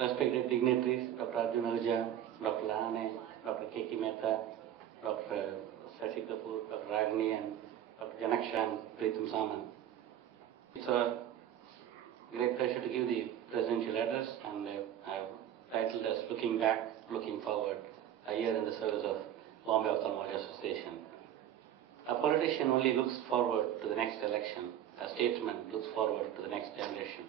respected dignitaries, Dr. Arjun Ahuja, Dr. Lahane, Dr. K.K. Mehta, Dr. Shashi Kapoor, Dr. Ragini, and Dr. Janaksha and Pritam Saman. It's a great pleasure to give the presidential address, and I've titled as Looking Back, Looking Forward, a year in the service of Bombay Ophthalmology Association. A politician only looks forward to the next election. A statesman looks forward to the next generation.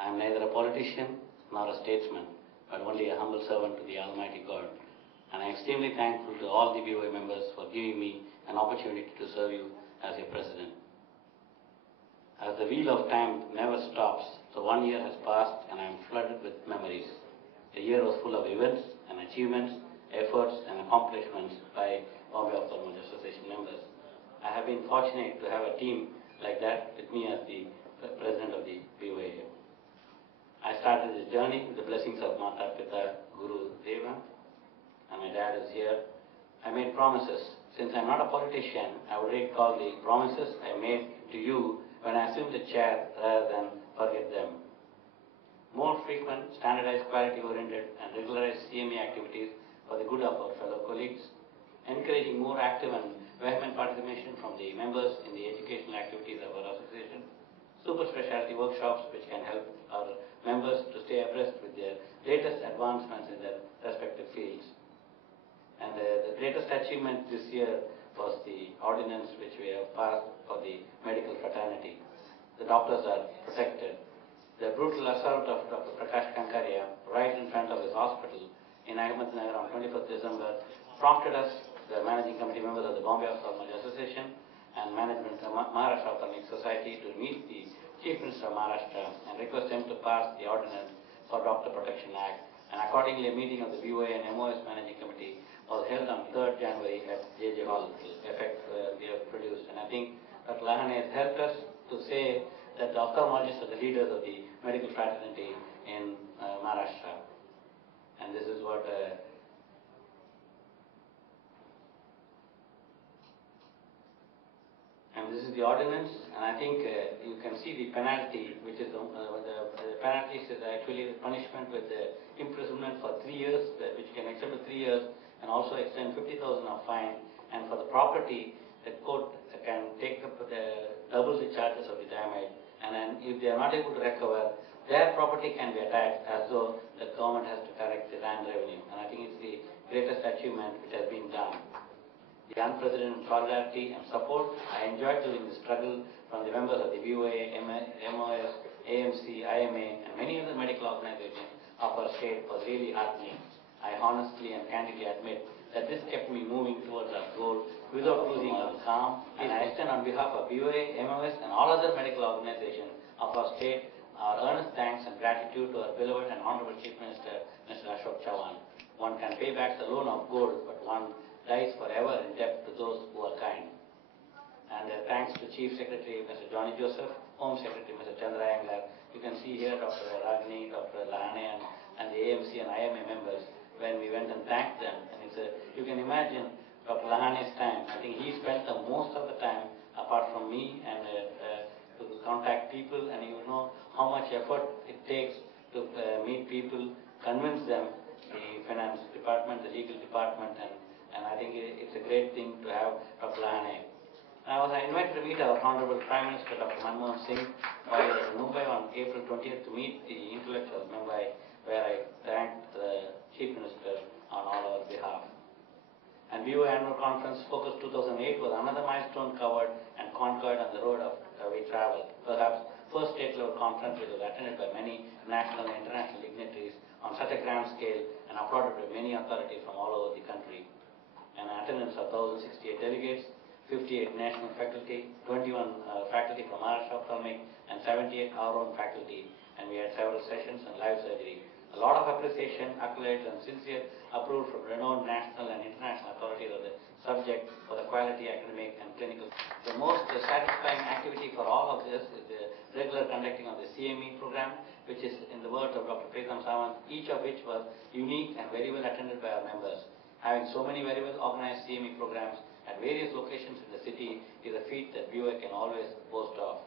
I am neither a politician nor a statesman, but only a humble servant to the Almighty God. And I am extremely thankful to all the BOA members for giving me an opportunity to serve you as your president. As the wheel of time never stops, so 1 year has passed and I am flooded with memories. The year was full of events and achievements, efforts and accomplishments by Bombay Ophthalmology Association members. I have been fortunate to have a team like that with me as the president of the BOA. I started this journey with the blessings of Mata Pita Guru Deva, and my dad is here. I made promises. Since I'm not a politician, I would recall the promises I made to you when I assumed the chair rather than forget them. More frequent, standardized, quality-oriented and regularized CME activities for the good of our fellow colleagues, encouraging more active and vehement participation from the members in the educational activities of our association, super specialty workshops which can help our members to stay abreast with their latest advancements in their respective fields. And the greatest achievement this year was the ordinance which we have passed for the medical fraternity. The doctors are protected. The brutal assault of Dr. Prakash Kankaria right in front of his hospital in Ahmednagar on 21st December prompted us, the managing committee members of the Bombay Ophthalmology Association and management of Maharashtra Ophthalmic Society, to meet the Chief Minister of Maharashtra and request him to pass the ordinance for Doctor Protection Act. And accordingly, a meeting of the BOA and MOS managing committee was held on 3rd January at JJ Hall. Effect we have produced. And I think Dr. Lahane has helped us to say that the ophthalmologists are the leaders of the medical fraternity in Maharashtra. And this is what and this is the ordinance, and I think you can see the penalty, which is the penalty is actually the punishment with the imprisonment for 3 years, which can extend to 3 years, and also extend 50,000 of fine. And for the property, the court can take up double the charges of the damage, and then if they are not able to recover, their property can be attached as though the government has to correct the land revenue. And I think it's the greatest achievement which has been done. The unprecedented solidarity and support I enjoyed during the struggle from the members of the BOA, MOS, AMC, IMA, and many other medical organizations of our state was really heartening. I honestly and candidly admit that this kept me moving towards our goal without losing our calm, and I extend on behalf of BOA, MOS, and all other medical organizations of our state our earnest thanks and gratitude to our beloved and Honorable Chief Minister, Mr. Ashok Chavan. One can pay back the loan of gold, but one dies forever in debt to those who are kind. And thanks to Chief Secretary Mr. Johnny Joseph, Home Secretary Mr. Chandra Iyengar. You can see here Dr. Ragini, Dr. Lahane, and the AMC and IMA members when we went and thanked them. And it's you can imagine Dr. Lahane's time. I think he spent the most of the time apart from me and to contact people, and you know how much effort it takes to meet people, convince them, the finance department, the legal department, and I think it's a great thing to have Dr. Lahane. I was invited to meet our Honorable Prime Minister Dr. Manmohan Singh while in Mumbai on April 20th to meet the intellectuals in Mumbai, where I thanked the Chief Minister on all our behalf. And BOA Annual Conference Focus 2008 was another milestone covered and conquered on the road of we traveled. Perhaps first state-level conference which was attended by many national and international dignitaries on such a grand scale and applauded by many authorities from all over the country. An attendance of 1,068 delegates, 58 national faculty, 21 faculty from Maharashtra Ophthalmic, and 78 our own faculty. And we had several sessions on live surgery. A lot of appreciation, accolades, and sincere approval from renowned national and international authorities of the subject for the quality academic and clinical. The most satisfying activity for all of this is the regular conducting of the CME program, which is, in the words of Dr. Pritam Saman, each of which was unique and very well attended by our members. Having so many very well organized CME programs at various locations in the city is a feat that BOA can always boast of.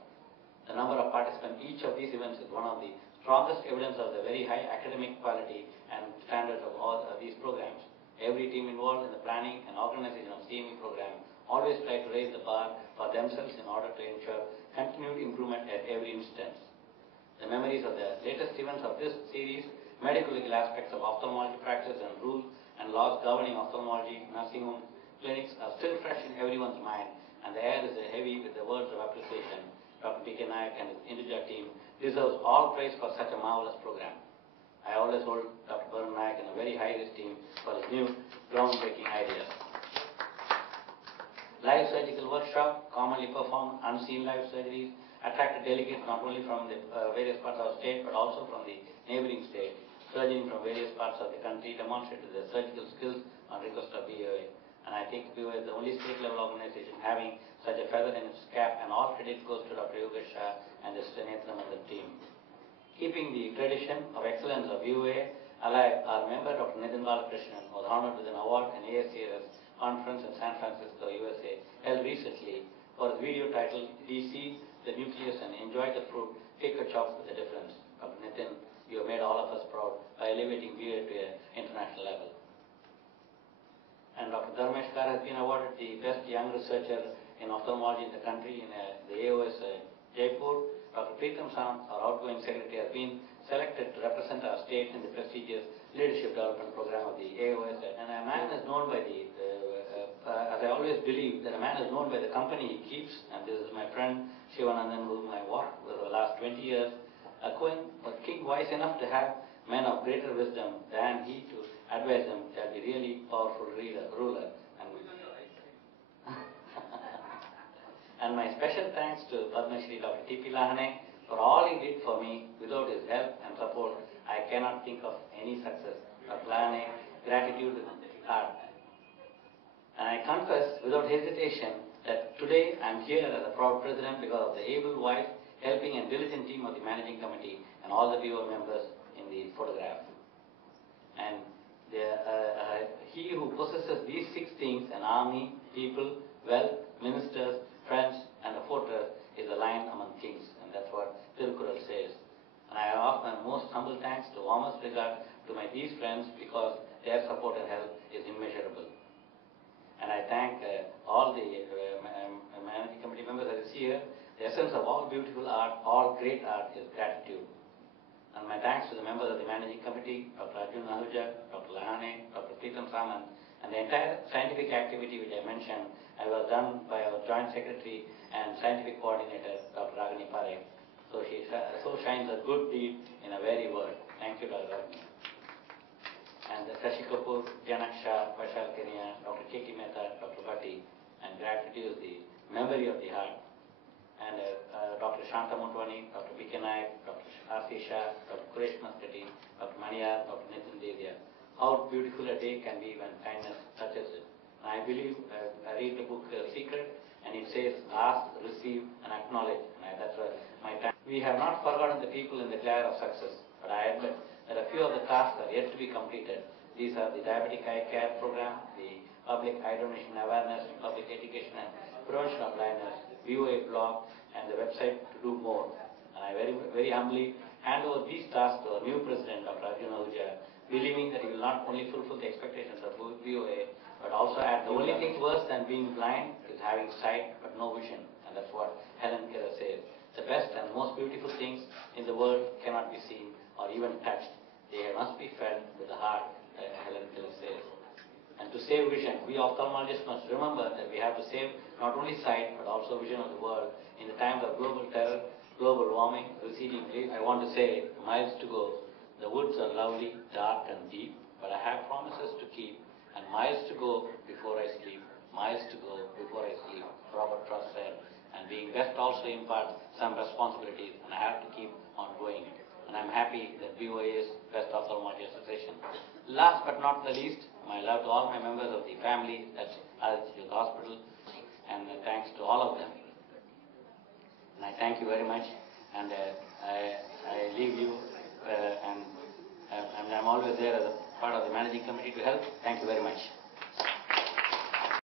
The number of participants in each of these events is one of the strongest evidence of the very high academic quality and standards of all these programs. Every team involved in the planning and organization of CME program always try to raise the bar for themselves in order to ensure continued improvement at every instance. The memories of the latest events of this series, medical legal aspects of ophthalmology practice and rules and laws governing ophthalmology, nursing home clinics are still fresh in everyone's mind, and the air is heavy with the words of appreciation. Dr. B.K. Nayak and his Induja team deserves all praise for such a marvelous program. I always hold Dr. Varun Nayak in a very high esteem for his new groundbreaking ideas. Live surgical workshop, commonly performed unseen live surgeries, attracted delegates not only from the various parts of the state but also from the neighboring state. Surgeons from various parts of the country demonstrated their surgical skills on request of BOA. And I think BOA is the only state-level organization having such a feather in its cap, and all credit goes to Dr. Yogesh Shah and the Srinetram and the team. Keeping the tradition of excellence of BOA alive, our member Dr. Nitin Balakrishnan was honored with an award in ASCRS conference in San Francisco, USA, held recently for his video titled DC, the Nucleus and Enjoy the Fruit, Take a Chop with the Difference. Dr. Nitin, you have made all of us proud by elevating BOA to an international level. And Dr. Dharmesh Kar has been awarded the best young researcher in ophthalmology in the country in the AOS Jaipur. Dr. Preetham Samant, our outgoing secretary, has been selected to represent our state in the prestigious leadership development program of the AOS. And a man is known by the, as I always believe, that a man is known by the company he keeps. And this is my friend Shivanandan, whom I worked with for the last 20 years. A king wise enough to have men of greater wisdom than he to advise them shall be really powerful ruler. And my special thanks to Padma Shri Dr. T.P. Lahane for all he did for me. Without his help and support, I cannot think of any success. Dr. Lahane, gratitude with heart. And I confess without hesitation that today I am here as a proud president because of the able, wise, helping and diligent team of the managing committee and all the BO members in the photograph. And he who possesses these 6 things, an army, people, wealth, ministers, friends, and a fortress, is a lion among kings. And that's what Tirukkural says. And I offer my most humble thanks to warmest regard to these friends because their support and help is immeasurable. And I thank all the managing committee members as you see here. The essence of all beautiful art, all great art, is gratitude. And my thanks to the members of the managing committee, Dr. Arjun Ahuja, Dr. Lahane, Dr. Preetham Samant, and the entire scientific activity which I mentioned, I was done by our joint secretary and scientific coordinator, Dr. Ragini Parekh. So she so shines a good deed in a very word. Thank you, Dr. Ragini. And Shashi Kapoor, Janak Shah, Vashal Kenya, Dr. K.T. Mehta, Dr. Bhatti, and gratitude is the memory of the heart. And Dr. Shanta Motwani, Dr. B.K. Nayak, Dr. R.C. Shah, Dr. Quresh Maskati, Dr. Maniyar, Dr. Nitin Dedia. How beautiful a day can be when kindness touches it. And I believe, I read the book Secret, and it says, ask, receive, and acknowledge. And that's my time. We have not forgotten the people in the glare of success, but I admit that a few of the tasks are yet to be completed. These are the Diabetic Eye Care Program, the Public Eye Donation Awareness, Public Education and Prevention of Blindness, VOA blog, and the website to do more. And I very humbly hand over these tasks to our new president, Dr. Arjun Ahuja, believing that he will not only fulfill the expectations of VOA, but also add the only thing worse than being blind is having sight but no vision. And that's what Helen Keller says. The best and most beautiful things in the world cannot be seen or even touched. They must be felt with the heart, Helen Keller says. And to save vision, we ophthalmologists must remember that we have to save not only sight but also vision of the world. In the times of global terror, global warming, receding rays, I want to say, miles to go. The woods are lovely, dark and deep, but I have promises to keep, and miles to go before I sleep, miles to go before I sleep, Robert Frost said. And being best also imparts some responsibilities, and I have to keep on going. And I'm happy that BOA is Best Ophthalmology Association. Last but not the least, my love to all my members of the family at Youth Hospital, and thanks to all of them. And I thank you very much, and I leave you, and I'm always there as a part of the managing committee to help. Thank you very much.